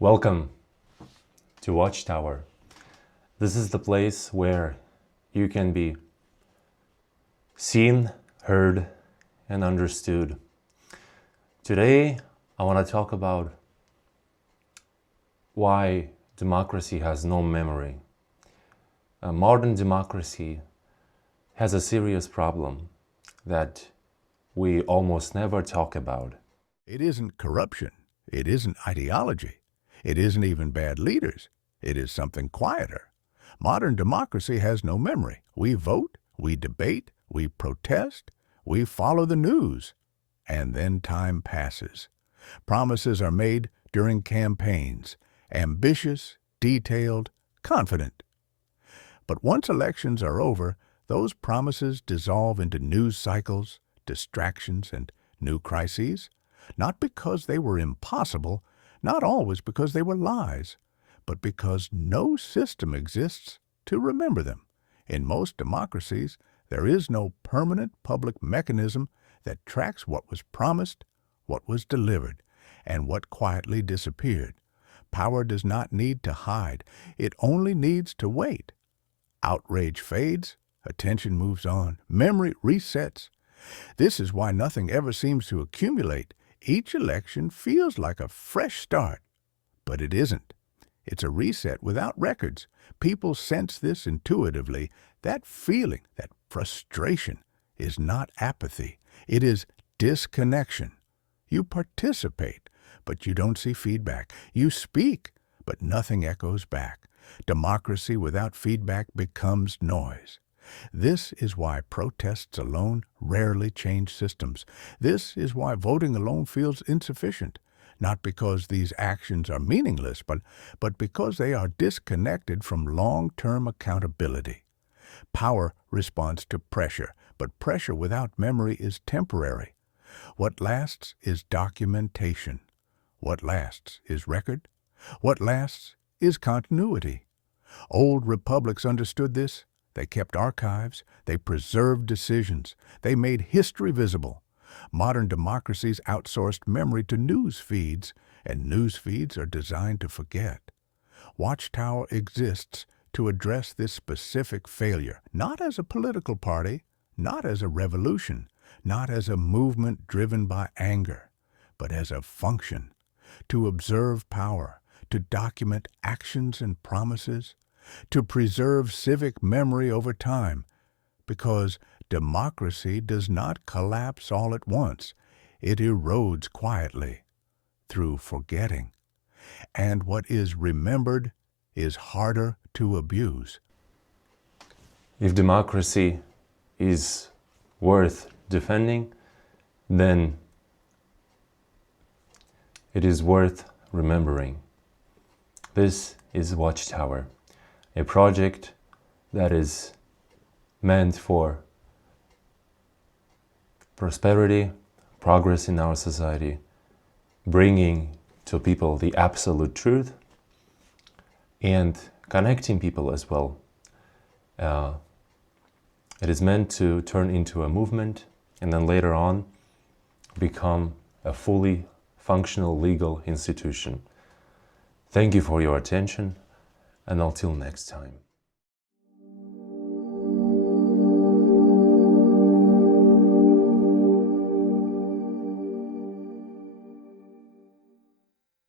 Welcome to Watchtower. This is the place where you can be seen, heard, and understood. Today, I want to talk about why democracy has no memory. A modern democracy has a serious problem that we almost never talk about. It isn't corruption. It isn't ideology. It isn't even bad leaders. It is something quieter. Modern democracy has no memory. We vote, we debate, we protest, we follow the news. And then time passes. Promises are made during campaigns, ambitious, detailed, confident. But once elections are over, those promises dissolve into news cycles, distractions, and new crises, not because they were impossible, not always because they were lies, but because no system exists to remember them. In most democracies, there is no permanent public mechanism that tracks what was promised, what was delivered, and what quietly disappeared. Power does not need to hide. It only needs to wait. Outrage fades, attention moves on, memory resets. This is why nothing ever seems to accumulate. Each election feels like a fresh start, but it isn't. It's a reset without records. People sense this intuitively. That feeling, that frustration, is not apathy. It is disconnection. You participate, but you don't see feedback. You speak, but nothing echoes back. Democracy without feedback becomes noise. This is why protests alone rarely change systems. This is why voting alone feels insufficient, not because these actions are meaningless, but because they are disconnected from long-term accountability. Power responds to pressure, but pressure without memory is temporary. What lasts is documentation. What lasts is record. What lasts is continuity. Old republics understood this. They kept archives, they preserved decisions, they made history visible. Modern democracies outsourced memory to news feeds, and news feeds are designed to forget. Watchtower exists to address this specific failure, not as a political party, not as a revolution, not as a movement driven by anger, but as a function, to observe power, to document actions and promises, to preserve civic memory over time, because democracy does not collapse all at once. It erodes quietly through forgetting. And what is remembered is harder to abuse. If democracy is worth defending, then it is worth remembering. This is Watchtower, a project that is meant for prosperity, progress in our society, bringing to people the absolute truth, and connecting people as well. It is meant to turn into a movement and then later on become a fully functional legal institution. Thank you for your attention, and until next time.